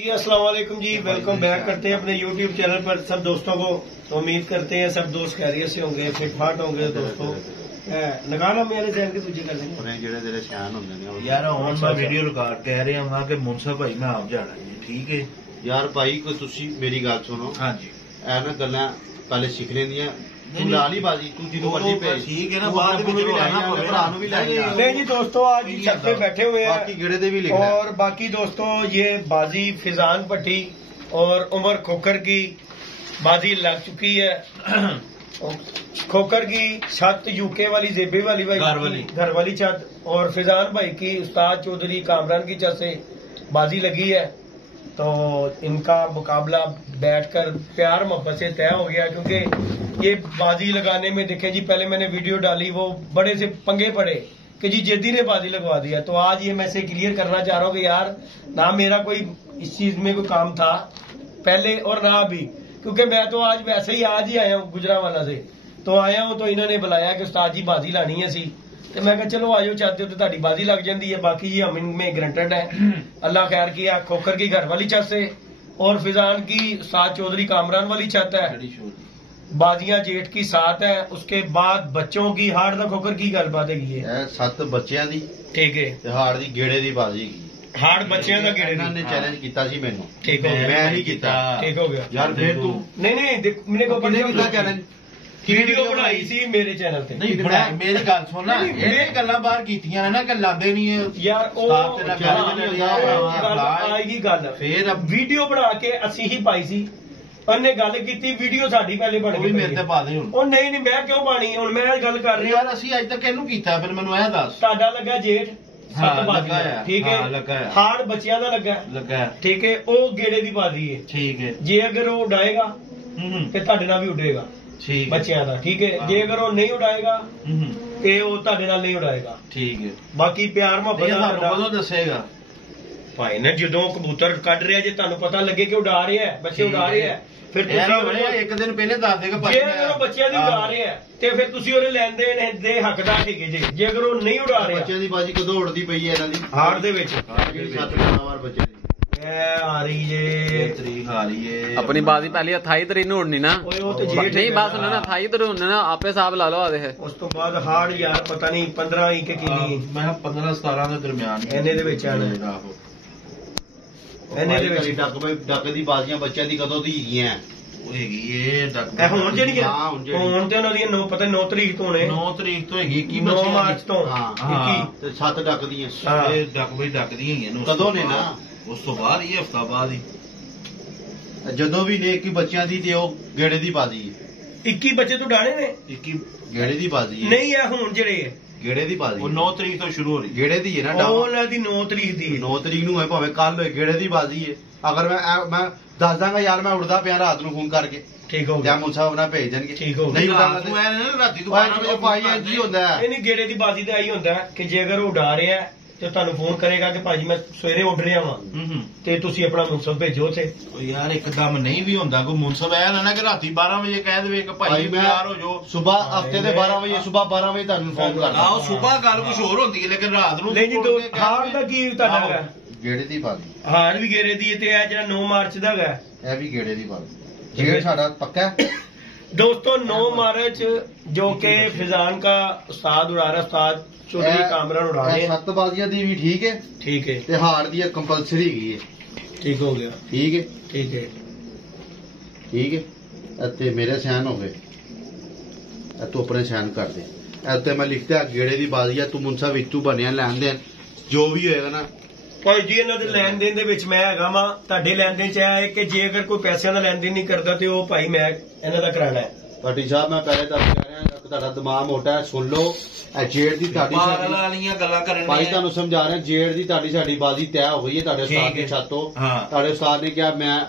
जी अस्सलाम वालेकुम जी, welcome back करते हैं अपने YouTube चैनल पर सब दोस्तों को। तो उम्मीद करते हैं सब दोस्त खैरियत से होंगे, फिट फाट होंगे। दोस्तों नगाना मेरे चैनल के दूजे कर देंगे यार ਹੁਣ ਮੈਂ ਵੀਡੀਓ ਰਿਕਾਰਡ ਕਹਿ ਰਿਹਾ ਹਾਂ ਕਿ ਮੁਨਸਾ ਭਾਈ ਮੈਂ ਆਪ ਜਾਣਾ ਜੀ, ਠੀਕ ਹੈ ਯਾਰ ਭਾਈ ਕੋ ਤੁਸੀਂ ਮੇਰੀ ਗੱਲ ਸੁਣੋ। ਹਾਂਜੀ ਐ ਨਾ ਗੱਲਾਂ ਪਹਿਲੇ ਸਿੱਖ ਲੈਂਦੀਆਂ ਤੂੰ ਲਾ ਲਈ ਬਾਜੀ, ਤੂੰ ਜਦੋਂ ਮਰਜ਼ੀ ਭੇਜ, ਠੀਕ ਹੈ ਨਾ। ਬਾਅਦ ਵਿੱਚ ਭਰਾ ਨੂੰ ਵੀ ਲੈ ਜਾ। नहीं जी दोस्तों, आज छत पे बैठे हुए ਬਾਕੀ हैं ਗੇੜੇ ਦੇ ਵੀ ਲਿਖਣਾ। और बाकी दोस्तों ये बाजी फिजान भट्टी और उमर खोखर की बाजी लग चुकी है। खोखर की छत यूके वाली जेबे वाली भाई घर वाली छत, और फिजान भाई की उस्ताद चौधरी कामरान की छत से बाजी लगी है। तो इनका मुकाबला बैठकर प्यार मोहब्बत से तय हो गया, क्योंकि ये बाजी लगाने में देखें जी, पहले मैंने वीडियो डाली, वो बड़े से पंगे पड़े कि जी जेदी ने बाजी लगवा दिया। तो आज ये मैं से क्लियर करना चाह रहा हूँ कि यार ना मेरा कोई इस चीज में कोई काम था पहले और ना अभी, क्योंकि मैं तो आज वैसे ही आज ही आया हूँ गुजरांवाला से। तो आया हूँ तो इन्होंने बुलाया कि उस्ताद जी बाजी लानी है सी, तो मैं कहा चलो आजो, चाहते हो तो ताड़ी बाजी लग जाती है। बाकी ये हम इनमें ग्रंटेड है, अल्लाह खैर किया। खोखर की घर वाली छत से और फिजान की उस्ताद चौधरी कामरान वाली छत है। बाजियां जेठ की 7 है। उसके बाद बच्चों की हाड़ दा खोखर की गलबात है 7 ਬੱਚਿਆਂ ਦੀ, ठीक है, ਤੇ ਹਾੜ ਦੀ ਗੇੜੇ ਦੀ ਬਾਜੀ ਕੀ हाड़ बच्चों का गेड़े ਇਹਨਾਂ ਨੇ ਚੈਲੰਜ ਕੀਤਾ ਸੀ ਮੈਨੂੰ। ठीक हो गया, ਮੈਂ ਨਹੀਂ ਕੀਤਾ। ठीक हो गया ਯਾਰ ਫੇਰ ਤੂੰ नहीं देख, मैंने को ਕਿਹਨੇ ਕੀਤਾ ਚੈਲੰਜ? वीडियो बनाई सी मेरे चैनल पे। ਨਹੀਂ ਬਣਾਈ, ਮੇਰੀ ਗੱਲ ਸੁਣ ਨਾ, ਇਹ ਗੱਲਾਂ ਬਾਹਰ ਕੀਤੀਆਂ ਨੇ ਨਾ ਕਿ ਲਾਂਦੇ ਨਹੀਂ यार आएगी गल, ਫੇਰ ਵੀਡੀਓ ਬਣਾ ਕੇ ਅਸੀਂ ਹੀ ਪਾਈ ਸੀ। ਉਹਨੇ ਗੱਲ ਕੀਤੀ, ਵੀਡੀਓ ਸਾਡੀ ਪਹਿਲੇ ਬਣ ਉਹ ਵੀ ਗਈ। ਮੇਰੇ ਤੇ ਪਾ ਦੇ ਹੁਣ। ਉਹ ਨਹੀਂ ਮੈਂ ਕਿਉਂ ਪਾਣੀ, ਹੁਣ ਮੈਂ ਗੱਲ ਕਰ ਰਿਹਾ। ਯਾਰ ਅਸੀਂ ਅੱਜ ਤੱਕ ਇਹਨੂੰ ਕੀਤਾ, ਫਿਰ ਮੈਨੂੰ ਇਹ ਦੱਸ। ਤੁਹਾਡਾ ਲੱਗਾ ਜੇਠ ਹਾਂ, 7 ਬਾਜੀ, ਲੱਗਾ ਹੈ। ਠੀਕ ਹਾਂ, ਹੈ, ਲੱਗਾ ਹੈ। ਹਾੜ ਬੱਚਿਆਂ ਦਾ ਲੱਗਾ, ਲੱਗਾ ਠੀਕ ਹੈ। ਉਹ ਗੇੜੇ ਦੀ ਬਾਜੀ ਹੈ, ਠੀਕ ਹੈ। ਜੇ ਅਗਰ ਉਹ ਉਡਾਏਗਾ ਹੂੰ ਤੇ ਤੁਹਾਡੇ ਨਾਲ ਵੀ ਉਡੇਗਾ, ਠੀਕ ਹੈ, ਬੱਚਿਆਂ ਦਾ, ਠੀਕ ਹੈ। ਜੇ ਅਗਰ ਉਹ ਨਹੀਂ ਉਡਾਏਗਾ ਹੂੰ ਤੇ ਉਹ ਤੁਹਾਡੇ ਨਾਲ ਨਹੀਂ ਉਡਾਏਗਾ। ਠੀਕ ਹੈ। ਬਾਕੀ ਪਿਆਰ ਮੁਹੱਬਤ ਇਹ ਨਾਲ ਤੁਹਾਨੂੰ ਕਦੋਂ ਦੱਸੇਗਾ ਭਾਈ ਨੇ, ਜਦੋਂ ਕਬੂਤਰ ਕੱਢ ਰਿਹਾ, ਜੇ ਤੁਹਾਨੂੰ ਪਤਾ ਲੱਗੇ ਕਿ ਉਡਾ ਰਿਹਾ ਹੈ, ਬੱਚੇ ਉਡਾ ਰਹੇ ਹੈ, ਫਿਰ ਇਹ ਨਾ ਤੁਸੀਂ ਬਣੇ ਇੱਕ ਦਿਨ ਪਹਿਲੇ ਦੱਸ ਦੇਗਾ ਜੇ ਅਗਰ ਉਹ ਬੱਚਿਆਂ ਦੀ ਉਡਾ ਰਹੇ ਹੈ ਤੇ ਫਿਰ ਤੁਸੀਂ ਉਹਦੇ ਲੈਣ ਦੇਣ ਦੇ ਹੱਕਦਾਰ ਹੈਗੇ ਜੇ। ਜੇ ਅਗਰ ਉਹ ਨਹੀਂ ਉਡਾ ਰਿਹਾ, ਬੱਚਿਆਂ ਦੀ ਬਾਜੀ ਕਦੋਂ ਉੜਦੀ ਪਈ ਹੈ ਇਹਨਾਂ ਦੀ? ਹਾਰ ਦੇ ਵਿੱਚ ਜਿਹੜੀ 7 ਵਾਰ ਬੱਚੇ ਦੀ ਇਹ ਆ ਰਹੀ ਜੇ ਤਰੀਕ ਆ ਰਹੀ ਏ अपनी बाजी पहले 28 तरीक ਨੂੰ ਉੜਨੀ ਨਾ। ਓਏ ਉਹ ਤੇ ਜੇਠ नहीं बात सुनो ना, 28 तरीक उड़नी ना, आपे साहब ला लो आदे है। ਉਸ ਤੋਂ ਬਾਅਦ ਹਾਰ ਯਾਰ ਪਤਾ ਨਹੀਂ 15 ਹੀ ਕਿ ਕਿੰਨੀ ਮੈਂ 15-17 ਦੇ ਦਰਮਿਆਨ ਇਹਨੇ ਦੇ ਵਿੱਚ ਆਣਾ। ਆਹੋ। ਇਹਨੇ ਦੇ ਵਿੱਚ ਡੱਕ ਦੀ ਬਾਜ਼ੀਆਂ ਬੱਚਿਆਂ ਦੀ ਕਦੋਂ ਦੀ ਹੈਗੀਆਂ? ਉਹ ਹੈਗੀ ਏ ਇਹ ਹੁਣ ਜਿਹੜੀ ਹਾਂ, ਹੁਣ ਜਿਹੜੀ। ਹੁਣ ਤੇ ਉਹਨਾਂ ਦੀਆਂ 9 ਪਤਾ 9 ਤਰੀਕ ਤੋਂ ਨੇ, 9 ਤਰੀਕ ਤੋਂ ਹੈਗੀ। ਕੀ 9 ਮਾਰਚ ਤੋਂ ਹਾਂ, 21 ਤੇ 7 ਡੱਕ ਦੀਆਂ ਹਾਂ। ਇਹ ਡੱਕਦੀਆਂ ਹੀ ਨੇ। ਕਦੋਂ ਨੇ ਨਾ? ਉਸ ਤੋਂ ਬਾਅਦ ਹੀ ਹਫਤਾ ਬਾਅਦ ਹੀ। ਜਦੋਂ ਵੀ ਨੇ ਕਿ ਬੱਚਿਆਂ ਦੀ ਤੇ ਉਹ ਗੇੜੇ ਦੀ ਬਾਜੀ ਹੈ। 21 ਬੱਚੇ ਤੋਂ ਡਾਣੇ ਨੇ। 21 ਗੇੜੇ ਦੀ ਬਾਜੀ ਹੈ, ਨਹੀਂ ਇਹ ਹੁਣ ਜਿਹੜੇ ਗੇੜੇ ਦੀ ਬਾਜੀ ਉਹ ਹੈ। 9 ਤਰੀਕ ਤੋਂ ਸ਼ੁਰੂ ਹੋ ਰਹੀ। ਗੇੜੇ ਦੀ ਹੈ ਨਾ ਉਹ ਉਹਨਾਂ ਦੀ 9 ਤਰੀਕ ਦੀ ਹੈ। 9 ਤਰੀਕ ਨੂੰ ਹੋਏ ਭਾਵੇਂ ਕੱਲ ਹੋਏ, ਗੇੜੇ ਦੀ ਬਾਜੀ ਹੈ। ਅਗਰ ਮੈਂ ਦੱਸ ਦਾਂਗਾ ਯਾਰ ਮੈਂ ਉੜਦਾ ਪਿਆ ਰਾਤ ਨੂੰ ਫੋਨ ਕਰਕੇ, ਠੀਕ ਹੋ ਗਿਆ। ਜਾਂ ਮੁੰਸਾ ਉਹਨਾਂ ਭੇਜ ਦੇਣਗੇ। ਠੀਕ ਹੋ ਗਿਆ। ਨਹੀਂ ਉਡਾਂਗਾ ਰਾਤ ਨੂੰ ਐ ਨਾ ਰਾਤੀ ਤੋਂ 12 ਵਜੇ ਭਾਈ ਇੰਜ ਹੀ ਹੁੰਦਾ ਹੈ। ਇਹ ਨਹੀਂ ਗੇੜੇ ਦੀ ਬਾਜੀ ਤੇ ਆਈ ਹੁੰਦਾ ਕਿ ਜੇ ਅਗਰ ਉਹ ਉਡਾ ਰਿਹਾ ਹੈ ਤੇ ਤੁਹਾਨੂੰ ਫੋਨ ਕਰੇਗਾ ਕਿ ਭਾਜੀ ਮੈਂ ਸਵੇਰੇ ਉੱਡ ਰਿਹਾ ਵਾਂ ਹੂੰ ਤੇ ਤੁਸੀਂ ਆਪਣਾ ਮੁਨਸਬ ਭੇਜੋ ਉੱਥੇ। ਉਹ ਯਾਰ ਇੱਕਦਮ ਨਹੀਂ ਵੀ ਹੁੰਦਾ ਕੋਈ ਮੁਨਸਬ ਐ ਨਾ ਕਿ ਰਾਤੀ 12 ਵਜੇ ਕਹਿ ਦੇਵੇ ਕਿ ਭਾਈ ਮੈਂ ਤਿਆਰ ਹੋ ਜਾਓ। ਸਵੇਰ ਹਫਤੇ ਦੇ 12 ਵਜੇ, ਸਵੇਰ 12 ਵਜੇ ਤੁਹਾਨੂੰ ਫੋਨ ਕਰਦਾ। ਆਹ ਸਵੇਰ ਗੱਲ ਕੁਝ ਹੋਰ ਹੁੰਦੀ ਹੈ, ਲੇਕਿਨ ਰਾਤ ਨੂੰ ਨਹੀਂ ਜੀ ਦੋ ਹਾਰ ਦਾ ਕੀ ਤੁਹਾਡਾ ਹੈਗਾ? ਗੇੜੇ ਦੀ ਬਾਜੀ, ਹਾਰ ਵੀ ਗੇੜੇ ਦੀ ਹੈ ਤੇ ਇਹ ਜਿਹੜਾ 9 ਮਾਰਚ ਦਾ ਹੈਗਾ ਇਹ ਵੀ ਗੇੜੇ ਦੀ ਬਾਜੀ। ਗੇੜ ਸਾਡਾ ਪੱਕਾ ਹੈ। दोस्तों 9 मार्च जो कि फिजान का उस्ताद उड़ा रहा, उस्ताद चौधरी कामरान उड़ा रहे हैं। 7 ਬਾਜ਼ੀਆਂ ਦੀ ਵੀ ਠੀਕ ਹੈ, ठीक है, ਤੇ ਹਾਰ ਦੀ ਕੰਪਲਸਰੀ ਹੈਗੀ ਹੈ। ठीक हो गया, ਠੀਕ ਹੈ, ठीक है। ਠੀਕ ਹੈ। ਅਤੇ ਮੇਰੇ ਸਾਈਨ ਹੋ ਗਏ, ਤੂੰ ਆਪਣੇ ਸਾਈਨ ਕਰ ਦੇ। ਇੱਥੇ ਮੈਂ ਲਿਖਤਾ ਗੇੜੇ ਦੀ ਬਾਜ਼ੀ ਆ, ਤੂੰ ਮੁੰਸਾ ਵਿੱਚ ਤੂੰ ਬਣਿਆ ਲੈਣ ਦੇਣ ਜੋ ਵੀ ਹੋਏਗਾ ਨਾ। ਭਾਈ ਜੀ ਇਹਨਾਂ ਦੇ ਲੈਣ ਦੇਣ ਦੇ ਵਿੱਚ ਮੈਂ ਹੈਗਾ ਵਾਂ। ਤੁਹਾਡੇ ਲੈਣ ਦੇਣ ਚ ਇਹ ਹੈ ਕਿ ਜੇ ਅਗਰ ਕੋਈ ਪੈਸਿਆਂ ਦਾ ਲੈਣ ਦੇਣ ਨਹੀਂ ਕਰਦਾ ਤੇ ਉਹ ਭਾਈ ਮੈਂ ਇਹਨਾਂ ਦਾ ਕਰਾਣਾ ਹੈ। ਪਾਟੀ ਸਾਹਿਬ ਮੈਂ ਪਹਿਲੇ ਤੁਹਾਨੂੰ ਕਹਿ ਰਿਹਾ, ਤੁਹਾਡਾ ਦਿਮਾਗ ਮੋਟਾ ਹੈ, ਸੁਣ ਲਓ। ਇਹ ਜੇੜ ਦੀ ਤੁਹਾਡੀ ਪਾਗਲ ਵਾਲੀਆਂ ਗੱਲਾਂ ਕਰਨੀਆਂ। ਭਾਈ ਤੁਹਾਨੂੰ ਸਮਝਾ ਰਿਹਾ, ਜੇੜ ਦੀ ਸਾਡੀ ਬਾਜ਼ੀ ਤੈਅ ਹੋ ਗਈ ਹੈ ਤੁਹਾਡੇ ਉਸਤਾਦ ਦੇ ਛਾਤੋਂ। ਹਾਂ। ਤੁਹਾਡੇ ਉਸਤਾਦ ਨੇ ਕਿਹਾ ਮੈਂ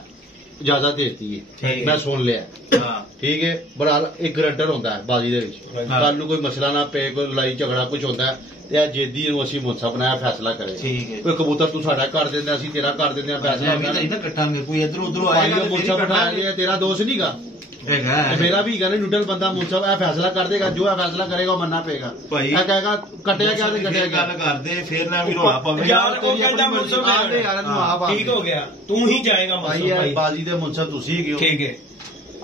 ਇਜਾਜ਼ਤ ਦੇਤੀ ਹੈ, ਠੀਕ ਮੈਂ ਹੈ। ਸੁਣ ਲਿਆ। ਹਾਂ ਠੀਕ ਹੈ। ਬੜਾ ਇੱਕ ਗਰੰਟਰ ਹੁੰਦਾ ਹੈ ਬਾਜ਼ੀ ਦੇ ਵਿੱਚ, ਕੱਲ ਨੂੰ ਕੋਈ ਮਸਲਾ ਨਾ ਪਏ, ਕੋਈ ਲੜਾਈ ਝਗੜਾ ਕੁਝ ਹੁੰਦਾ ਹੈ ਤੇ ਇਹ ਜੇਦੀ ਨੂੰ ਅਸੀਂ ਮੁਨਸਾ ਬਣਾਇਆ, ਫੈਸਲਾ ਕਰੇ। ਠੀਕ ਹੈ। ਕੋਈ ਕਬੂਤਰ ਤੂੰ ਸਾਡਾ ਕਰ ਦਿੰਦਾ, ਅਸੀਂ ਤੇਰਾ ਕਰ ਦਿੰਦੇ ਆ, ਫੈਸਲਾ ਮੈਂ ਤਾਂ ਇਧਰ ਕੱਟਾਂਗੇ, ਕੋਈ ਇਧਰ ਉਧਰ ਆਏਗਾ ਮੁਨਸਾ ਬਣਾਇਆ ਗਿਆ, ਤੇਰਾ ਦੋਸ਼ ਨਹੀਂਗਾ। ਹੈਗਾ मेरा भी कहना न्यूट्रल बंदा मुंसब ਇਹ फैसला कर देगा जो है फैसला करेगा वो मन्ना पेगा ਭਾਈ ਇਹ ਕਹੇਗਾ ਕੱਟਿਆ ਗਿਆ ਤੇ ਕੱਟਿਆ ਗਿਆ ਗੱਲ ਕਰਦੇ ਫਿਰ ਨਾ ਵੀ ਰੋਲਾ ਪਵੇ ਯਾਰ ਉਹ ਕਹਿੰਦਾ ਮੁਨਸਬ ਯਾਰ ਨੂੰ ਆਪ ਠੀਕ ਹੋ ਗਿਆ ਤੂੰ ਹੀ ਜਾਏਗਾ ਭਾਈ ਮੁਨਸਬ ਇਹ ਭਾਈ ਬਾਜੀ ਦੇ ਮੁਨਸਬ ਤੁਸੀਂ ਹੈਗੇ ਹੋ ਠੀਕ ਹੈ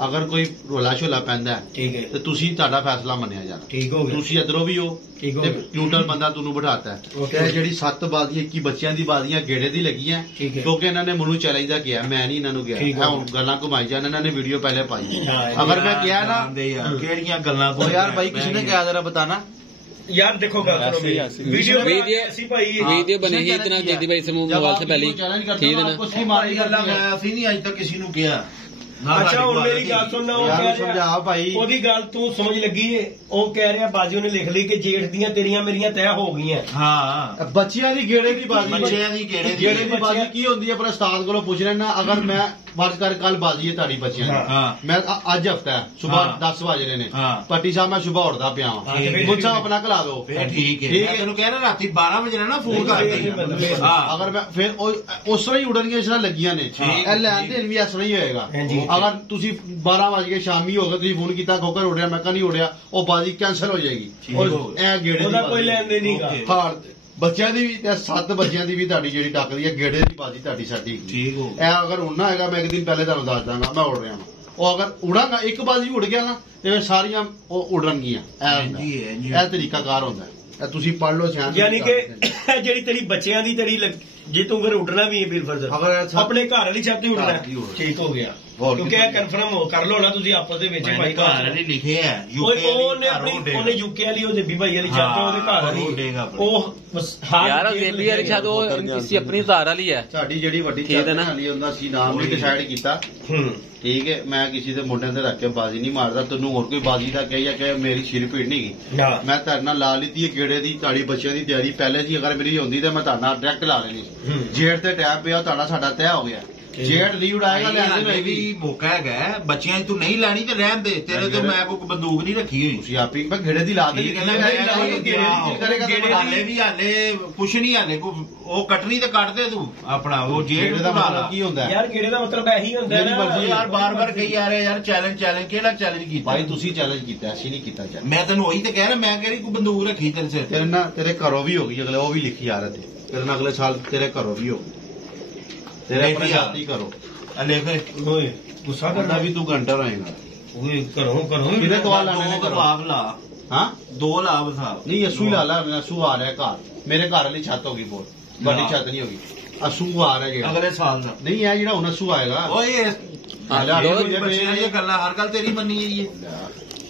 ਅਗਰ ਕੋਈ ਰੋਲਾ ਛੋਲਾ ਪੈਂਦਾ ਹੈ ਠੀਕ ਹੈ ਤੇ ਤੁਸੀਂ ਤੁਹਾਡਾ ਫੈਸਲਾ ਮੰਨਿਆ ਜਾਣਾ ਠੀਕ ਹੋ ਗਿਆ ਤੁਸੀਂ ਇਧਰੋਂ ਵੀ ਹੋ ਠੀਕ ਹੋ ਤੇ ਗਿਆ ਨਿਊਟਰਲ ਬੰਦਾ ਤੁਹਾਨੂੰ ਬਿਠਾਤਾ ਹੈ Okay. ਤੇ ਜਿਹੜੀ 7 ਬਾਜ਼ੀਆਂ 21 ਬੱਚਿਆਂ ਦੀ ਬਾਜ਼ੀਆਂ ਗੇੜੇ ਦੀ ਲੱਗੀਆਂ ਠੀਕ ਹੈ। ਕਿਉਂਕਿ ਇਹਨਾਂ ਨੇ ਮੈਨੂੰ ਚੈਲੰਜ ਦਾ ਕਿਹਾ ਮੈਂ ਨਹੀਂ ਇਹਨਾਂ ਨੂੰ ਕਿਹਾ ਠੀਕ ਇਹ ਹੋ ਹੁਣ ਗੱਲਾਂ ਘੁਮਾਈ ਜਾਣ ਇਹਨਾਂ ਨੇ ਵੀਡੀਓ ਪਹਿਲੇ ਪਾਈ ਹਾਂ, ਅਗਰ ਮੈਂ ਕਿਹਾ ਨਾ ਜਾਣਦੇ ਯਾਰ, ਕਿਹੜੀਆਂ ਗੱਲਾਂ तो यार भाई किसी ने क्या जरा बताना यार देखो बात सुनो मेरी वीडियो ऐसी भाई वीडियो बनी ही इतना जल्दी भाई से मोबाइल से पहले ठीक है ना उसकी मारी ਗੱਲਾਂ गल्ला ਮੈਂ ਅਸੀਂ ਨਹੀਂ ਅੱਜ ਤੱਕ ਕਿਸੇ ਨੂੰ ਕਿਹਾ ਨਾ ਅੱਛਾ ਸਾਡੀ ਹੁਣ ਗੱਲ ਮੇਰੀ ਗੱਲ ਸੁਣਨਾ ਉਹ ਯਾਰ ਕਹਿ ਸਮਝਾ ਰਿਹਾ ਭਾਈ ਉਹਦੀ ਗੱਲ ਤੂੰ ਸਮਝ ਲੱਗੀ ਏ ਉਹ ਕਹਿ ਰਿਹਾ ਬਾਜੂ ਨੇ ਲਿਖ ਲਈ ਕਿ ਜੇਠ ਦੀਆਂ ਤੇਰੀਆਂ ਮੇਰੀਆਂ ਤੈਅ ਹੋ ਗਈਆਂ ਹਾਂ ਬੱਚਿਆਂ ਦੀ ਗੇੜੇ ਦੀ ਬਾਜ਼ੀ ਬੱਚਿਆਂ ਦੀ ਗੇੜੇ ਦੀ ਗੇੜੇ ਦੀ ਬਾਜ਼ੀ ਕੀ ਹੁੰਦੀ ਹੈ ਆਪਣੇ ਉਸਤਾਦ ਕੋਲੋਂ ਪੁੱਛ ਲੈਣਾ ਅਗਰ ਮੈਂ ਫਰਜ਼ ਕਰ ਕੱਲ ਬਾਜ਼ੀ ਹੈ ਤੁਹਾਡੀ ਬੱਚਿਆਂ ਦੀ ਹਾਂ ਮੈਂ ਅੱਜ ਹਫਤਾ ਹੈ ਸਵੇਰ ਹਾਂ। 10 ਵਜੇ ਰਹੇ ਨੇ ਹਾਂ। ਪੱਟੀ ਸਾਹਿਬ ਮੈਂ ਸਵੇਰ ਉੱਠਦਾ ਪਿਆ ਹਾਂ, ਹਾਂ ਤੇ ਮੁੱਛਾਂ ਆਪਣਾ ਖਿਲਾ ਦਿਓ ਫਿਰ ਠੀਕ ਹੈ ਠੀਕ ਮੈਂ ਹੈ। ਤੈਨੂੰ ਕਹਿ ਰਿਹਾ ਰਾਤੀ 12 ਵਜੇ ਨਾ ਫੋਨ ਨਹੀਂ, ਕਰ ਨਹੀਂ, ਦੇ ਹਾਂ ਅਗਰ ਮੈਂ ਫਿਰ ਉਸ ਤਰ੍ਹਾਂ ਹੀ ਉਡਣਗੀਆਂ ਇਸ ਤਰ੍ਹਾਂ ਲੱਗੀਆਂ ਨੇ ਠੀਕ ਇਹ ਲੈਣ ਦੇਣ ਵੀ ਇਸ ਤਰ੍ਹਾਂ ਹੀ ਹੋਏਗਾ ਹਾਂਜੀ। ਅਗਰ ਤੁਸੀਂ 12 ਵਜੇ ਕੇ ਸ਼ਾਮੀ ਹੋ ਗਏ ਤੁਸੀਂ ਫੋਨ ਕੀਤਾ ਖੋਕਰ ਉੜਿਆ ਮੈਂ ਕਹਾਂ ਨਹੀਂ ਉੜਿਆ ਉਹ ਬਾਜ਼ੀ ਕੈਂਸਲ ਹੋ ਜਾਏਗੀ ਠੀਕ ਹੋ ਔਰ ਗਿਆ। ਇਹ ਗੇੜੇ ਦੀ ਉਹਦਾ ਬਾਜ਼ੀ ਕੋਈ ਲੈਣ ਦੇਣ ਨਹੀਂਗਾ Okay। ਹਾਂ ਬੱਚਿਆਂ ਦੀ ਵੀ ਤੇ 7 ਬੱਚਿਆਂ ਦੀ ਵੀ ਤੁਹਾਡੀ ਜਿਹੜੀ ਟੱਕਦੀ ਹੈ ਗੇੜੇ ਦੀ ਬਾਜ਼ੀ ਤੁਹਾਡੀ ਸਾਡੀ ਠੀਕ ਹੋ ਇਹ ਅਗਰ ਉੜਨਾ ਹੈਗਾ ਮੈਂ ਇੱਕ ਦਿਨ ਪਹਿਲੇ ਤੁਹਾਨੂੰ ਦੱਸ ਦਾਂਗਾ ਮੈਂ ਉੜ ਰਿਹਾ ਹਾਂ ਉਹ ਅਗਰ ਉੜਾਂਗਾ ਇੱਕ ਬਾਜ਼ੀ ਉੜ ਗਿਆ ਨਾ ਤੇ ਫਿਰ ਸਾਰੀਆਂ ਉਹ ਉੜਨਗੀਆਂ ਇਹ ਹੁੰਦਾ ਹਾਂਜੀ, ਹਾਂਜੀ। ਇਹ ਤਰੀਕਾਕਾਰ ਹੁੰਦਾ ਹੈ। ਇਹ ਤੁਸੀਂ ਪੜ੍ਹ ਲਓ ਸਿਆਣ ਯਾਨੀ ਕਿ ਜਿਹੜੀ ਤੇਰੀ ਬੱਚਿਆਂ ਦੀ ਤੇਰੀ ਜੇ ਤੂੰ ਫਿਰ ਉੱਡਣਾ ਵੀ ਹੈ ਵੀਰ ਫਰਜ਼ਰ ਅਗਰ ਆਪਣੇ ਘਰ ਵਾਲੀ ਛੱਤ ਹੀ ਉੱਡਣਾ ਘਰ ਦੀ ਉੱਡਣਾ। ਠੀਕ ਹੋ ਗਿਆ ਹੋਰ ਕਿਉਂਕਿ ਕਿਤੇ ਇਹ ਕਨਫਰਮ ਕਰ ਲਓ ਨਾ ਤੁਸੀਂ ਆਪਸ ਦੇ ਵਿੱਚ ਭਾਈ ਭਾਈ ਘਰ ਵਾਲੀ ਲਿਖਿਆ ਹੈ ਓਏ ਉਹਨੇ ਆਪਣੀ ਉਹਨੇ ਯੂਕੇ ਵਾਲੀ ਉਹ ਜੱਬੀ ਭਾਈ ਵਾਲੀ ਛੱਤ ਉਹਦੇ ਘਰ ਵਾਲੀ ਉੱਡੇਗਾ ਆਪਣੀ। ਉਹ ਬਸ ਹਰ यार ਚੀਜ਼ जेबी वाली शायद वो किसी अपनी उतार वाली है ਸਾਡੀ ਜਿਹੜੀ ਵੱਡੀ ਠੀਕ ਹੈ ਚਾਦਰ ਨਾ। ਵਾਲੀ ਹੁੰਦਾ ਸੀ ਨਾਮ ਵੀ ਡਿਸਾਈਡ ਕੀਤਾ ਹੂੰ ਠੀਕ ਹੈ ਮੈਂ ਕਿਸੇ ਦੇ ਮੁੰਡੇ ਤੇ ਰੱਖ ਕੇ ਬਾਜ਼ੀ ਨਹੀਂ ਮਾਰਦਾ ਤੈਨੂੰ ਹੋਰ ਕੋਈ ਬਾਜ਼ੀ ਦਾ ਕਹੀ ਜਾਂ ਕਿ ਮੇਰੀ ਸਿਰ ਪੀੜ ਨਹੀਂ ਗਈ ਨਾ ਮੈਂ ਤੁਹਾਡੇ ਨਾਲ ਲਾ ਲਿੱਤੀ ਹੈ ਗੇੜੇ ਦੀ ਤੁਹਾਡੀ ਬੱਚਿਆਂ ਦੀ ਤਿਆਰੀ ਪਹਿਲੇ ਜੀ ਅਗਰ ਮੇਰੀ ਹੁੰਦੀ ਤਾਂ ਮੈਂ ਤੁਹਾਡੇ ਨਾਲ ਡਾਇਰੈਕਟ ਲਾ ਲੈਣੀ ਹੂੰ। ਜੇੜ ਤੇ ਟੈਪ ਪਿਆ ਤੁਹਾਡਾ ਸਾਡਾ ਤੈਅ ਹੋ ਗਿਆ ਜੇੜ ਨਹੀਂ ਉਡਾਏਗਾ ਲੈਂਦੇ ਹਾਲੇ ਹੋਏਗੀ ਵੀ ਮੌਕਾ ਹੈਗਾ ਬੱਚਿਆਂ 'ਚ ਤੂੰ ਨਹੀਂ ਲੈਣੀ ਤੇ ਰਹਿਣ ਦੇ ਤੇਰੇ ਤੇ ਮੈਂ ਕੋਈ ਬੰਦੂਕ ਨਹੀਂ ਰੱਖੀ ਹੋਈ ਤੁਸੀਂ ਆਪੀ ਮੈਂ ਗੇੜੇ ਦੀ ਲਾ ਦੇ ਠੀਕ ਹੈ ਨਾ ਹਾਲੇ ਵੀ ਹਾਲੇ ਕੁਛ ਨਹੀਂ ਹਾਲੇ ਉਹ ਕੱਟਣੀ ਤੇ ਕੱਟ ਦੇ ਤੂੰ ਆਪਣਾ ਉਹ ਜੇਠ ਗੇੜੇ ਦਾ ਬਣਾ ਲਾ ਮਤਲਬ ਕੀ ਹੁੰਦਾ ਹੈ? ਯਾਰ ਗੇੜੇ ਦਾ ਮਤਲਬ ਇਹੀ ਹੁੰਦਾ ਮੇਰੀ ਨਾ ਮਰਜ਼ੀ ਯਾਰ ਬਾਰ-ਬਾਰ ਕਹੀ ਜਾ ਰਹੇ ਯਾਰ ਚੈਲੰਜ ਕਿਹੜਾ ਚੈਲੰਜ ਕੀਤਾ ਭਾਈ ਤੁਸੀਂ ਚੈਲੰਜ ਕੀਤਾ ਅਸੀਂ ਨਹੀਂ ਕੀਤਾ ਚੈਲੰਜ ਮੈਂ ਤੈਨੂੰ ਉਹੀ ਤੇ ਕਹਿ ਰਿਹਾ ਮੈਂ ਕਿਹੜੀ ਕੋਈ ਬੰਦੂਕ ਰੱਖੀ ਤੇਰੇ ਸਿਰ ਤੇਰੇ ਨਾਲ ਤੇਰੇ ਘਰੋਂ ਵੀ ਹੋ ਗਈ ਅਗਲੇ ਉਹ ਵੀ ਲਿਖੀ ਆ ਰਹੇ ਤੇ ਤੇਰੇ ਨਾਲ ਅਗਲੇ ਸਾਲ ਤੇਰੇ ਘਰੋਂ ਵੀ ਹੋ ਗਈ ਤੇਰੇ ਆਪਣੇ ਸਾਥੀ ਘਰੋਂ ਆ ਲਿਖ ਓਏ ਗੁੱਸਾ ਕਰਨਾ ਕਰਦਾ ਵੀ ਤੂੰ ਘੰਟਾ ਰਹੇਗਾ ਓਏ ਘਰੋਂ ਕਿਹਨੇ ਤੋਂ ਲਾਣੇ ਨੇ ਦੋ ਘਰੋਂ ਲਾਭ ਲਾ ਹਾਂ 2 ਲਾਭ ਸਾਹਿਬ ਨਹੀਂ ਅਸੂ ਹੀ ਲਾ ਲਾ ਅਸੂ ਆ ਰਿਹਾ ਘਰ ਮੇਰੇ ਘਰ ਵਾਲੀ ਛੱਤ ਹੋ ਗਈ ਬੋਲ ਵੱਡੀ ਹਾਂ। ਛੱਤ ਨਹੀਂ ਹੋ ਗਈ ਅਸੂ ਆ ਰਿਹਾ ਜਿਹੜਾ ਅਗਲੇ ਸਾਲ ਦਾ ਨਹੀਂ ਇਹ ਜਿਹੜਾ ਹੁਣ ਅਸੂ ਆਏਗਾ ਓਏ ਬੱਚਿਆਂ ਦੀਆਂ ਗੱਲਾਂ ਹਰ ਗੱਲ ਤੇਰੀ ਮੰਨੀ ਜਾਈਏ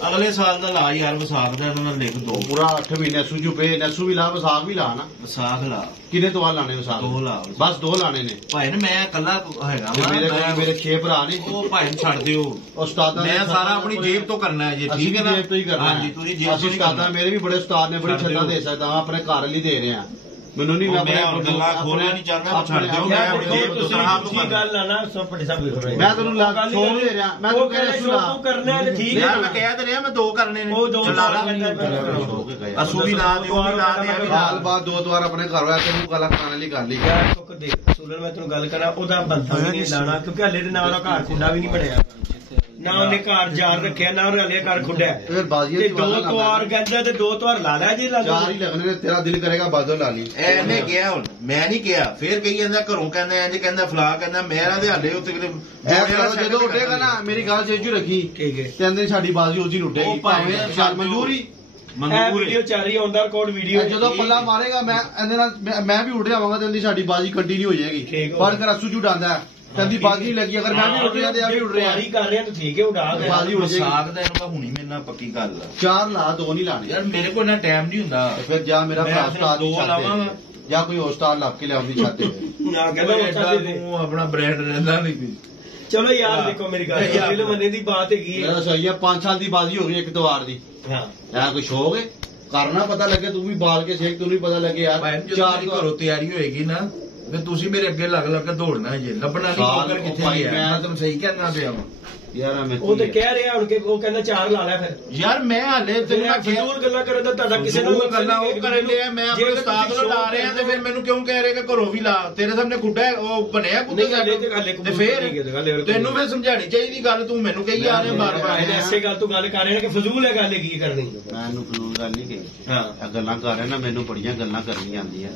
ਅਗਲੇ ਸਾਲ ਦਾ ਲਾ ਯਾਰ ਵਿਸਾਖ ਦਾ ਇਹਨਾਂ ਨਾਲ ਲਿਖ ਦੋ ਉਹ ਪੂਰਾ 8 ਮਹੀਨੇ ਅਸੂ ਚੁਪੇ ਨਸੂ ਵੀ ਲਾ ਵਿਸਾਖ ਵੀ ਲਾ ਨਾ ਵਿਸਾਖ ਲਾ ਕਿਹਨੇ ਤੋਂ ਲਾਣੇ ਵਿਸਾਖ 2 ਲਾ ਬਸ 2 ਲਾਣੇ ਨੇ ਭਾਈ ਨੇ ਮੈਂ ਇਕੱਲਾ ਹੈਗਾ ਤੇ ਮੇਰੇ 6 ਭਰਾ ਨੇ ਉਹ ਭਾਈ ਨੂੰ ਛੱਡ ਦਿਓ ਉਸਤਾਦਾਂ ਮੈਂ ਸਾਰਾ ਆਪਣੀ ਜੇਬ ਤੋਂ ਕਰਨਾ ਹੈ ਜੀ ਅਸੀਂ ਠੀਕ ਹੈ ਨਾ ਜੇਬ ਤੋਂ ਹੀ ਕਰਨਾ ਹਾਂਜੀ ਤੁਸੀਂ ਜੇਬ ਅਸੀਂ ਤੋਂ ਹੀ ਉਸਤਾਦਾਂ ਕਰਨਾ ਮੇਰੇ ਵੀ ਬੜੇ ਉਸਤਾਦ ਨੇ ਬੜੀ ਛੱਡ ਛੱਤਾਂ ਦਿਓ। ਦੇ ਸਕਦਾ ਹਾਂ ਆਪਣੇ ਘਰ ਲਈ ਦੇ ਰਹੇ ਆ ਮੈਨੂੰ ਨਹੀਂ ਉਹ ਮੈਂ ਹੁਣ ਗੱਲਾਂ ਖੋਲ੍ਹਣਾ ਨਹੀਂ ਚਾਹੁੰਦਾ, ਛੱਡ ਦਿਓ। ਮੈਂ ਯਾਰ ਆਪਣੀ ਦੇਖੋ ਜੇਬ ਤੋਂ ਤੁਸੀਂ ਤਨਖਾਹ ਤੋਂ ਤੁਸੀਂ ਗੱਲ ਨਾ ਨਾ ਸੋ ਪੱਟੀ ਸਾਹਿਬ ਵੇਖ ਰਹੇ ਮੈਂ ਤੈਨੂੰ ਸ਼ੋਅ ਦੇ ਰਿਹਾ ਮੈਂ ਤੈਨੂੰ ਕਹਿ ਰਿਹਾ ਸੁਣਾ ਤੂੰ ਕਰਨਾ ਤੇ ਠੀਕ ਯਾਰ ਹੈ ਮੈਂ ਕਹਿ ਤੇ ਰਿਹਾ ਮੈਂ 2 ਕਰਨੇ ਨੇ ਉਹ ਦੋ ਚਲਾ ਲਾ ਕਰਨੇ ਅਸੂ ਵੀ ਲਾ ਦੇ ਉਹ ਵੀ ਲਾ ਦੇ ਸਾਲ ਬਾਅਦ 2 ਵਾਰ ਆਪਣੇ ਘਰ ਆਇਆ ਤੈਨੂੰ ਗੱਲਾਂ ਕਰਾਉਣ ਲਈ ਕਰ ਲਈ ਯਾਰ ਟੁੱਕ ਦੇ ਸੁਣਨ ਮੈਂ ਤੈਨੂੰ ਗੱਲ ਕਰਾਂ ਉਹਦਾ ਬੰਦਾ ਵੀ ਨਹੀਂ ਲਾਣਾ ਕਿਉਂਕਿ ਹਲੇ ਦੇ ਨਾਲ ਉਹਦਾ ਘਰ ਖੁੱਡਾ ਵੀ ਨਹੀਂ ਬਣਿਆ ਨਾ ਉਹਨੇ ਘਰ ਜਾਰ ਰੱਖਿਆ ਨਾ ਉਹਨੇ ਹਲੇ ਘਰ ਖੁੱਡਿਆ ਫਿਰ ਬਾਜ਼ੀਆਂ ਤੇ ਦੀ 2 ਤਵਾਰ ਕਹਿੰਦਾ ਤੇ 2 ਤਵਾਰ ਲਾ ਲੈ ਜੀ ਲਾ ਚਾਰ ਹੀ ਲੱਗਣੇ ਨੇ ਤੇਰਾ ਦਿਲ ਕਰੇਗਾ ਬਾਜ਼ੋ ਲਾ ਲਈ ਇਹਨੇ ਕਿਹਾ ਹੁਣ ਮੈਂ ਨਹੀਂ ਕਿਹਾ ਫੇਰ ਕਹੀ ਜਾਂਦਾ ਘਰੋਂ ਕਹਿੰਦੇ ਇੰਜ ਕਹਿੰਦਾ ਫਲਾ ਕਹਿੰਦਾ ਮੇਰਾ ਦੇ ਹਾਲੇ ਉੱਤੇ ਜਦੋਂ ਉੱਠੇਗਾ ਨਾ ਮੇਰੀ ਗੱਲ ਚੇਜੂ ਰੱਖੀ ਠੀਕ ਹੈ ਤੇ ਅੰਦਰ ਸਾਡੀ ਬਾਜ਼ੀ ਉਜੀ ਲੁੱਟੇਗੀ ਉਹ ਭਾਵੇਂ ਚੱਲ ਮਨਜ਼ੂਰੀ ਇਹ ਮਨਜ਼ੂਰ ਵੀਡੀਓ ਚੱਲ ਰਹੀ ਔਨ ਦਾ ਰਿਕਾਰਡ ਵੀਡੀਓ ਜਦੋਂ ਪੱਲਾ ਮਾਰੇਗਾ ਮੈਂ ਇਹਦੇ ਨਾਲ ਮੈਂ ਵੀ ਉੱਡ ਜਾਵਾਂਗਾ ਤੇ ਉਹਦੀ ਸਾਡੀ ਬਾਜ਼ੀ ਕੰਟੀਨਿਊ ਹੋ ਜਾਏਗੀ ਠੀਕ ਹੋ ਪਰ ਕਰ ਅਸੂ ਜੂ ਡਾਂਦਾ ਕਹਿੰਦੀ ਬਾਜ਼ੀ ਲੱਗੀ ਅਗਰ ਮੈਂ ਵੀ ਉੱਡ ਰਿਹਾ ਤੇ ਆ ਵੀ ਉੱਡ ਰਿਹਾ ਕਰ ਰਿਹਾ ਤੂੰ ਠੀਕ ਹੈ ਉਡਾ ਦੇ ਬਾਜ਼ੀ ਹੋ ਜਾਏਗੀ ਸਾਗ ਦਾ ਇਹਨੂੰ ਹੁਣੀ ਮੇਰੇ ਨਾਲ ਪੱਕੀ ਗੱਲ ਆ 4 ਲਾ 2 ਨਹੀਂ ਲਾਣੇ ਯਾਰ ਮੇਰੇ ਕੋਲ ਨਾ ਟਾਈਮ ਨਹੀਂ ਹੁੰਦਾ ਤੇ ਫਿਰ ਜਾ ਮੇਰਾ ਮੈਂ ਭਰਾ ਸਿਰਫ ਉਸਤਾਦ ਦੀ ਦੋ ਛੱਤ ਲਾਵਾਂਗਾ। ਤੇ ਜਾਂ ਕੋਈ ਉਸਤਾਦ ਲੱਭ ਕੇ ਲਿਆਉਂਦੀ ਛੱਤ ਤੇ ਨਾ ਕਹਿੰਦਾ ਕਹਿੰਦਾ ਉਹ ਤੂੰ ਆਪਣਾ ਬ੍ਰੈਂਡ ਰਹਿੰਦਾ ਨਹੀਂ ਚਲੋ ਯਾਰ ਹਾਂ। ਦੇਖੋ ਮੇਰੀ ਗੱਲ ਯਾਰ। ਦਿਲ ਮੰਨੇ ਦੀ ਬਾਤ ਹੈਗੀ ਹੈ ਮੇਰਾ ਸਹੀ ਹੈ 5 ਸਾਲ ਦੀ ਬਾਜ਼ੀ ਹੋ ਗਈ ਇੱਕ ਤਵਾਰ ਦੀ ਹਾਂ ਐ ਕੋਈ ਸ਼ੌਕ ਹੈ ਕਰਨਾ ਪਤਾ ਲੱਗੇ ਤੂੰ ਵੀ ਬਾਲ ਕੇ ਸੇਕ ਤੂੰ ਨਹੀਂ ਪਤਾ ਲੱਗੇ ਯਾਰ ਭਾਈ ਜਦੋਂ ਚਾਰ ਤੇਰੀ ਘਰੋਂ ਤਿਆਰੀ ਹੋਏਗੀ ਨਾ ਵੀ ਤੁਸੀਂ ਮੇਰੇ ਅੱਗੇ ਲੱਗ ਲੱਗ ਕੇ ਦੌੜਨਾ ਜੇ ਲੱਭਣਾ ਨਹੀਂ ਕੋਕਰ ਕਿੱਥੇ ਗਿਆ ਮੈਂ ਤੁਹਾਨੂੰ ਸਹੀ ਕਹਿਣਾ ਪਿਆ ਵਾ ਯਾਰ ਮੈਂ ਉਹ ਤੇ ਕਹਿ ਰਿਹਾ ਹੁਣ ਕਿ ਉਹ ਕਹਿੰਦਾ 4 ਲਾ ਲੈ ਫਿਰ ਯਾਰ ਮੈਂ ਹਾਲੇ ਤੈਨੂੰ ਫਜ਼ੂਲ ਗੱਲਾਂ ਕਰਨ ਦਾ ਤੁਹਾਡਾ ਕਿਸੇ ਨਾਲ ਗੱਲਾਂ ਉਹ ਕਰਨ ਲਿਆ ਮੈਂ ਆਪਣੇ ਉਸਤਾਦ ਨੂੰ ਲਾ ਰਿਹਾ ਤੇ ਫਿਰ ਮੈਨੂੰ ਕਿਉਂ ਕਹਿ ਰਹੇ ਕਿ ਘਰੋਂ ਵੀ ਲਾ ਤੇਰੇ ਸਾਹਮਣੇ ਖੁੱਡਾ ਉਹ ਬਣਿਆ ਕੁੱਤੇ ਤੇ ਫਿਰ ਤੈਨੂੰ ਮੈਂ ਸਮਝਾਣੀ ਚਾਹੀਦੀ ਗੱਲ ਤੂੰ ਮੈਨੂੰ ਕਹੀ ਜਾ ਰਿਹਾ ਬਾਰ-ਬਾਰ ਐਸੇ ਗੱਲ ਤੂੰ ਗੱਲ ਕਰ ਰਿਹਾ ਕਿ ਫਜ਼ੂਲ ਹੈ ਗੱਲ ਕੀ ਕਰਨੀ ਮੈਂ ਇਹਨੂੰ ਫਜ਼ੂਲ ਗੱਲ ਨਹੀਂ ਕਹੀ ਹਾਂ ਗੱਲਾਂ ਕਰ ਰਿਹਾ ਨਾ ਮੈਨੂੰ ਬੜੀਆਂ ਗੱਲਾਂ ਕਰਨੀਆਂ ਆਉਂਦੀਆਂ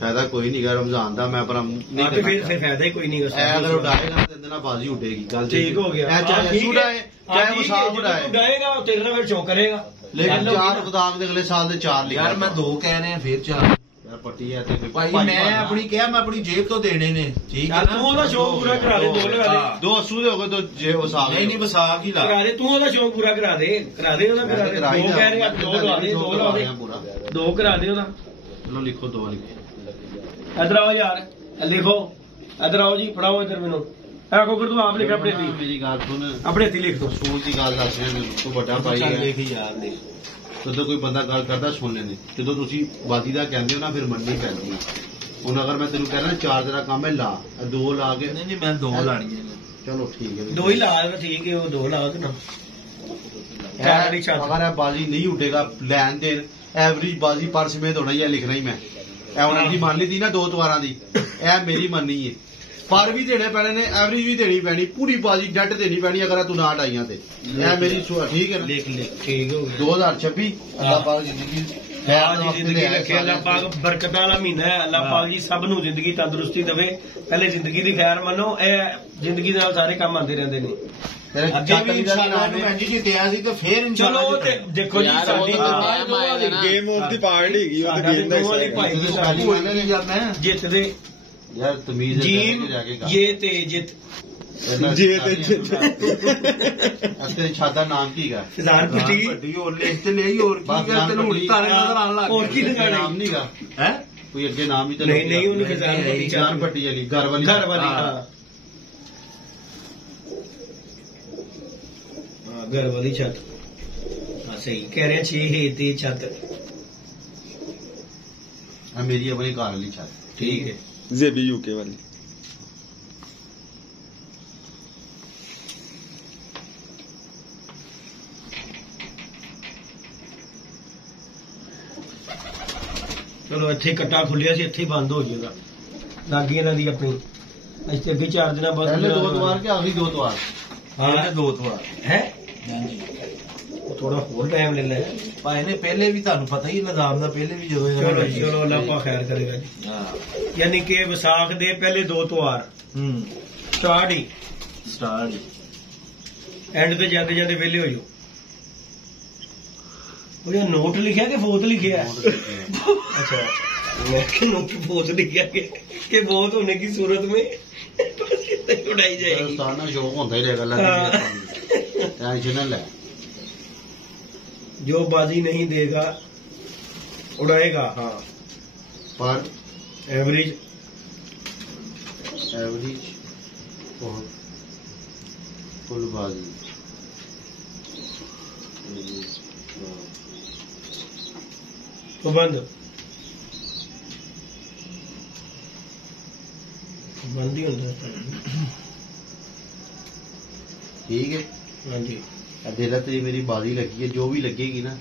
ਫਾਇਦਾ ਕੋਈ ਨਹੀਂਗਾ ਰਮਜ਼ਾਨ ਦਾ ਮੈਂ ਆਪਣਾ ਨਹੀਂ ਫਿਰ ਫਾਇਦਾ ਹੀ ਕੋਈ ਨਹੀਂ ਅਗਰ ਉਡਾਏਗਾ ਤੇ ਇਹਦੇ ਨਾਲ ਬਾਜ਼ੀ ਉੱਡੇਗੀ ਗੱਲ ਠੀਕ ਹੋ ਗਿਆ ਇਹ ਚਾਹੇ ਉਡਾਏ ਚਾਹੇ ਵਸਾਬ ਉਡਾਏ ਉਡਾਏਗਾ ਉਹ ਤੇਰੇ ਨਾਲ ਫਿਰ ਚੌਕ ਕਰੇਗਾ ਲੇਕਿਨ 4 ਖੁਦਾਕ ਦੇ ਅਗਲੇ ਸਾਲ ਦੇ 4 ਲਿਖਿਆ ਯਾਰ ਮੈਂ 2 ਕਹਿ ਰਿਹਾ ਫਿਰ 4 ਯਾਰ ਪੱਟੀ ਹੈ ਤੇ ਭਾਈ ਮੈਂ ਆਪਣੀ ਕਿਹਾ ਮੈਂ ਆਪਣੀ ਜੇਬ ਤੋਂ ਦੇਣੇ ਨੇ ਠੀਕ ਹੈ ਤੂੰ ਉਹਦਾ ਸ਼ੌਕ ਪੂਰਾ ਕਰਾ ਦੇ 2 ਲਗਾ ਦੇ 2 ਅੱਸੂ ਦੇ ਹੋ ਗਏ ਤਾਂ ਜੇ ਵਸਾਬ ਨਹੀਂ ਵਸਾਖ ਹੀ ਲਾ ਕਰਾ ਦੇ ਤੂੰ ਉਹਦਾ ਸ਼ੌਕ ਪੂਰਾ ਕਰਾ ਦੇ ਉਹਦਾ ਕਰਾ ਦੇ 2 ਕਹਿ ਰਿਹਾ 2 ਲਾ ਦੇ 2 ਲਾ ਦੇ 2 ਕਰਾ ਦੇ ਉਹਦਾ ਚਲੋ ਲਿਖੋ 2 ਲਿਖੋ ਇਧਰ ਆਓ ਯਾਰ ਲਿਖੋ ਇਧਰ ਆਓ ਜੀ ਪੜਾਓ ਇਧਰ ਮੈਨੂੰ ਆ ਕੋਕਰ ਤੂੰ ਆਪ ਲਿਖ ਆਪਣੇ ਹੱਥੀ ਮੇਰੀ ਗੱਲ ਸੁਣ ਆਪਣੇ ਹੱਥੀ ਲਿਖ ਦੋ ਸਕੂਲ ਦੀ ਗੱਲ ਦੱਸ ਰਿਹਾ ਮੈਨੂੰ ਤੂੰ ਵੱਡਾ ਭਾਈ ਹੈ ਲਿਖ ਯਾਰ ਲਿਖ ਜਦੋਂ ਕੋਈ ਬੰਦਾ ਗੱਲ ਕਰਦਾ ਸੁਣ ਲੈਂਦੇ ਜਦੋਂ ਤੁਸੀਂ ਬਾਜ਼ੀ ਦਾ ਕਹਿੰਦੇ ਹੋ ਨਾ ਫਿਰ ਮੰਨਣੀ ਪੈਂਦੀ ਹੈ ਹੁਣ ਅਗਰ ਮੈਂ ਤੈਨੂੰ ਕਹਿਣਾ 4 ਤੇਰਾ ਕੰਮ ਹੈ ਲਾ 2 ਲਾ ਕੇ ਨਹੀਂ ਮੈਂ 2 ਲਾਣੀਆਂ ਨੇ ਚਲੋ ਠੀਕ ਹੈ 2 ਹੀ ਲਾ ਠੀਕ ਹੈ ਉਹ 2 ਲਾ ਦੇ ਨਾ ਅਗਰ ਇਹ ਬਾਜ਼ੀ ਨਹੀਂ ਉੱਡੇਗਾ ਲੈਣ ਦੇਣ ਐਵਰੇਜ ਬਾਜ਼ੀ ਪਰ ਸਮੇਤ ਹੋਣਾ ਹੀ ਹੈ ਲਿਖਣਾ ਹੀ ਮੈਂ ਇਹ ਉਹਨਾਂ ਦੀ ਮੰਨ ਲਈ ਦੀ ਨਾ 2 ਤਵਾਰਾਂ ਦੀ ਇਹ ਮੇਰੀ ਮੰਨੀ ਹੈ ਪਰ ਵੀ ਦੇਣੇ ਪੈਣੇ ਨੇ ਐਵਰੇਜ ਵੀ ਦੇਣੀ ਪੈਣੀ ਪੂਰੀ ਬਾਜ਼ੀ ਜੱਟ ਦੇਣੀ ਪੈਣੀ ਅਗਰ ਤੂੰ ਨਾ ਟਾਈਆਂ ਤੇ ਇਹ ਮੇਰੀ ਠੀਕ ਹੈ ਨਾ ਲਿਖ ਠੀਕ ਹੋ ਗਿਆ 2026 ਅੱਲਾਹ ਪਾਕ ਜ਼ਿੰਦਗੀ ਜ਼ਿੰਦਗੀ ਰੱਖੇ ਅੱਲਾਹ ਪਾਕ ਬਰਕਤਾਂ ਵਾਲਾ ਮਹੀਨਾ ਹੈ ਅੱਲਾਹ ਪਾਕ ਜੀ ਸਭ ਨੂੰ ਜ਼ਿੰਦਗੀ ਤੰਦਰੁਸਤੀ ਦੇਵੇ ਪਹਿਲੇ ਜ਼ਿੰਦਗੀ ਦੀ ਖੈਰ ਮੰਨੋ ਇਹ ਜ਼ਿੰਦਗੀ ਨਾਲ ਸਾਰੇ ਕੰਮ ਆਉਂਦੇ ਰਹਿੰਦੇ ਨੇ ਅੱਗੇ ਵੀ ਇਨਸ਼ਾਅੱਲਾਹ ਜੀ ਜਿੱਤਿਆ ਸੀ ਤੇ ਫੇਰ ਇਨਸ਼ਾਅੱਲਾਹ ਚਲੋ ਤੇ ਦੇਖੋ ਜੀ ਸਾਡੀ ਗੇਮ ਆਫ ਦੀ ਪਾਰਟੀ ਹੈਗੀ ਉਹ ਤੇ ਗੇਮ ਦਾ ਜਿੱਤਦੇ ਯਾਰ ਤਮੀਜ਼ ਜੀਮ ਇਹ ਤੇ ਜਿੱਤ ਜੇ ਤੇ ਜਿੱਤ ਅਤੇ ਛਾਦਾ ਨਾਮ ਕੀ ਹੈ ਫਿਜ਼ਾਨ ਪੱਟੀ ਵੱਡੀ ਹੋਰ ਲਿਖ ਤੇ ਲਈ ਹੋਰ ਕੀ ਕਰ ਤੈਨੂੰ ਤਾਰੇ ਨਜ਼ਰ ਆਉਣ ਲੱਗ ਹੋਰ ਕੀ ਨਾਮ ਨਹੀਂਗਾ ਹੈ ਕੋਈ ਅੱਗੇ ਨਾਮ ਹੀ ਤਾਂ ਨਹੀਂ ਉਹਨੂੰ ਫਿਜ਼ਾਨ ਪੱਟੀ ਜਾਨ ਪੱਟੀ ਵਾਲੀ ਘਰ ਵਾਲੀ ਹਾਂ ਘਰ ਵਾਲੀ ਛੱਤ ਹਾਂ ਸਹੀ ਕਹਿ ਰਹੇ 6 ਹੈ ਤੇ ਛੱਤ ਆ ਮੇਰੀ ਆਪਣੀ ਘਰ ਵਾਲੀ ਛੱਤ ਠੀਕ ਹੈ ਜ਼ੇਬੀ ਯੂਕੇ ਵਾਲੀ ਚਲੋ ਇੱਥੇ ਕੱਟਾ ਖੁੱਲਿਆ ਸੀ ਇੱਥੇ ਬੰਦ ਹੋ ਜਾਏਗਾ ਲੱਗੀ ਇਹਨਾਂ ਦੀ ਆਪਣੀ ਇੱਥੇ ਅੱਗੇ 4 ਦਿਨਾਂ ਬਾਅਦ ਪਹਿਲੇ 2 ਤਵਾਰ ਕਿ ਆਖਰੀ 2 ਤਵਾਰ ਹਾਂ 2 ਤਵਾਰ ਹੈ ਹਾਂਜੀ ਉਹ ਥੋੜਾ ਹੋਰ ਟਾਈਮ ਲੈ ਲੈ ਭਾਈ ਨੇ ਪਹਿਲੇ ਵੀ ਤੁਹਾਨੂੰ ਪਤਾ ਹੀ ਨਿਜ਼ਾਮ ਦਾ ਪਹਿਲੇ ਵੀ ਜਦੋਂ ਚਲੋ ਅੱਲਾਹ ਪਾ ਖੈਰ ਕਰੇਗਾ ਜੀ ਹਾਂ ਯਾਨੀ ਕਿ ਵਿਸਾਖ ਦੇ ਪਹਿਲੇ 2 ਤਵਾਰ ਸਟਾਰਟ ਹੀ ਐਂਡ ਤੇ ਜਾਂਦੇ ਜਾਂਦੇ ਵਿਹਲੇ ਹੋ ਜਾਓ ਉਹ ਇਹ ਨੋਟ ਲਿਖਿਆ ਕਿ ਫੋਤ ਲਿਖਿਆ अच्छा नोट बहुत लिखा कि बहुत होने की सूरत में उड़ाई जाएगी शौक होता ही रहेगा टेंशन ले जो बाजी नहीं देगा उड़ाएगा हाँ पर एवरेज फुल बाजी तो बंद बंद ही होता ठीक है हाँ जी दिल तेरी मेरी बाजी लगी है जो भी लगेगी ना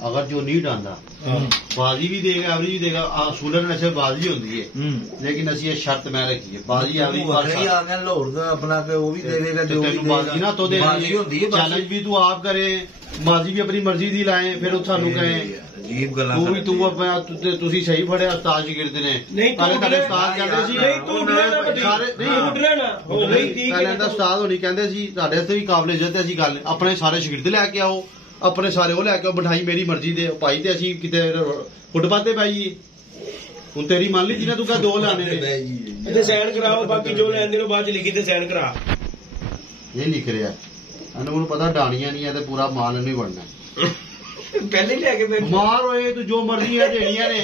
अगर जो नहीं डांदा बाजी भी देगा एवरेज भी देगा सूलर नशे बाजी होती है लेकिन असि ये शर्त मैं रखी है बाजी एवरेज आ गया लाहौर का अपना के वो भी देगा जो भी बाजी ना तो चैलेंज भी तू आप करे बाजी भी अपनी मर्जी दी लाए फिर सानू कहे ਅਜੀਬ ਗੱਲਾਂ ਤੂੰ ਵੀ ਤੂੰ ਆਪਣਾ ਤੁਸੀਂ ਸਹੀ ਫੜਿਆ ਉਸਤਾਦ ਸ਼ਾਗਿਰਦ ਨੇ ਨਹੀਂ ਪਹਿਲੇ ਤੁਹਾਡੇ ਉਸਤਾਦ ਕਹਿੰਦੇ ਸੀ ਨਹੀਂ ਤੂੰ ਉੱਡਣਾ ਸਾਰੇ ਨਹੀਂ ਉੱਡਣਾ ਹੋ ਗਈ ਠੀਕ ਹੈ ਪਹਿਲੇ ਤਾਂ ਉਸਤਾਦ ਹੋਣੀ ਕਹਿੰਦੇ ਸੀ ਸਾਡੇ ਵਾਸਤੇ ਵੀ ਕਾਬਲੇ ਇੱਜ਼ਤ ਹੈ ਅਸੀਂ ਗੱਲ ਆਪਣੇ ਸਾਰੇ ਸ਼ਾਗਿਰਦ ਲੈ ਕੇ ਆਓ ਆਪਣੇ ਸਾਰੇ ਉਹ ਲੈ ਕੇ ਆਓ ਬਿਠਾਈ ਮੇਰੀ ਮਰਜ਼ੀ ਦੇ ਭਾਈ ਤੇ ਅਸੀਂ ਕਿਤੇ ਫੁੱਟਪਾਥ ਤੇ ਪਾਈਏ ਹੁਣ ਤੇਰੀ ਮੰਨ ਲਈ ਜਿਹਨਾਂ ਤੂੰ ਕਹ 2 ਲਾਣੇ ਨੇ ਤੇ ਸਾਈਨ ਕਰਾਓ ਬਾਕੀ ਜੋ ਲੈਂਦੇ ਨੇ ਬਾਅਦ ਚ ਲਿਖੀ ਤੇ ਸਾਈਨ ਕਰਾ ਇਹ ਲਿਖ ਰਿਹਾ ਇਹਨੂੰ ਪਤਾ ਡਾਣੀਆਂ ਨਹੀਂ ਹੈ ਤੇ ਪੂਰਾ ਮਾਲ ਨਹੀਂ ਬਣਨਾ पहले ले आके बैठ मार होए तो जो मर्जी है देनिया ने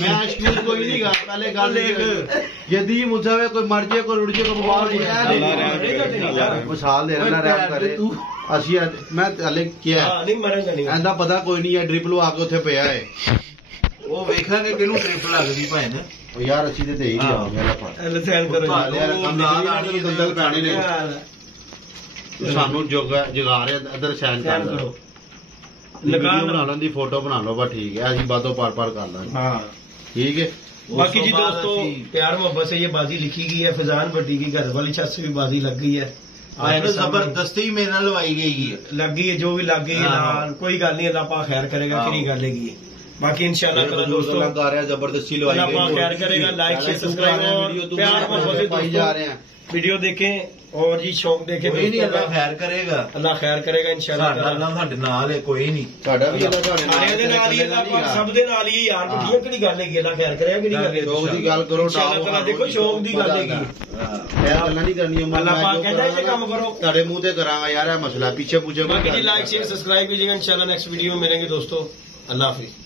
मैं स्कूल कोई नहीं गा पहले गल एक यदि मुझसे कोई मर जाए कोई उड़ जाए कोई बीमार मिसाल दे रहा रैप करे ਅਸੀਂ ਮੈਂ ਹਲੇ ਕਿਹਾ ਨਹੀਂ ਮਰਾਂਗਾ ਨਹੀਂ ਐਂਦਾ ਪਤਾ ਕੋਈ ਨਹੀਂ ਹੈ ਡ੍ਰਿਪ ਲਵਾ ਕੇ ਉੱਥੇ ਪਿਆ ਹੈ ਉਹ ਵੇਖਾਂਗੇ ਕਿਹਨੂੰ ਟ੍ਰਿਪ ਲੱਗਦੀ ਭਾਵੇਂ ਨਾ ਉਹ ਯਾਰ ਅਸੀਂ ਤੇ ਦੇ ਹੀ ਲਿਆ ਮੇਰਾ ਫੜ ਸੈਨ ਕਰੋ ਭਾਵੇਂ ਯਾਰ ਉਹ ਕੰਮ ਨਾਲ ਨਹੀਂ ਆਣੀ ਬੰਦਲ ਪੈਣੇ ਨੇ ਸਾਨੂੰ ਜਗਾ ਰਹੇ ਇੱਧਰ ਸਾਈਨ ਕਰ ਲਓ ਲਗਾ ਬਣਾ ਲੈਣ ਦੀ ਫੋਟੋ ਬਣਾ ਲਓ ਬਸ ਠੀਕ ਹੈ ਅਸੀਂ ਬਾਤੋਂ ਪਾਰ ਕਰ ਲਾਂਗੇ हाँ ठीक है बाकी जी दोस्तों प्यार मोहब्बत से ये बाजी लिखी गई है फिजान भट्टी की घर वाली छत से भी बाजी लग गई है जबरदस्ती में ना लवाई गई है लग गई है जो भी लग गई है ना कोई गल नहीं अल्लाह पाक खैर करेगा कि नहीं गलेगी बाकी इंशाल्लाह ताला दोस्तों लगा रहे हैं जबरदस्ती लवाई अल्लाह पाक खैर करेगा लाइक शेयर सब्सक्राइब और प्यार मोहब्बत से पाई जा रहे हैं वीडियो देखें और जी शौक देखें कोई नहीं अल्लाह खैर करेगा अल्लाह खैर करेगा इंशाल्लाह अल्लाह ਸਾਡੇ ਨਾਲ ਹੈ ਕੋਈ ਨਹੀਂ ਸਾਡਾ ਵੀ ਅੱਲਾਹ ਤੁਹਾਡੇ ਸਾਰਿਆਂ ਦੇ ਨਾਲ ਹੀ ਅੱਲਾਹ ਪਾਕ ਸਭ ਦੇ ਨਾਲ ਹੀ ਯਾਰ ਠੀਕ ਕਿਹੜੀ ਗੱਲ ਹੈਗੀ ਅੱਲਾਹ ਖੈਰ ਕਰਿਆ ਕਿ ਨਹੀਂ ਕਰੇ ਸ਼ੌਕ ਦੀ ਗੱਲ ਕਰੋ ਇੰਸ਼ਾਅੱਲਾਹ ਤਾਲਾ ਦੇਖੋ ਸ਼ੌਕ ਦੀ ਗੱਲ ਹੈਗੀ ਇਹ ਗੱਲਾਂ ਨਹੀਂ ਕਰਨੀਆਂ ਅੱਲਾਹ ਪਾਕ ਕਹਿੰਦਾ ਇਹ ਕੰਮ ਕਰੋ ਤੁਹਾਡੇ ਮੂੰਹ ਤੇ ਕਰਾਂਗਾ ਯਾਰ ਇਹ ਮਸਲਾ पीछे पूछे बाकी जी लाइक शेयर सब्सक्राइब कीजिएगा इंशाल्लाह नेक्स्ट वीडियो में मिलेंगे दोस्तों अल्लाह हाफिज।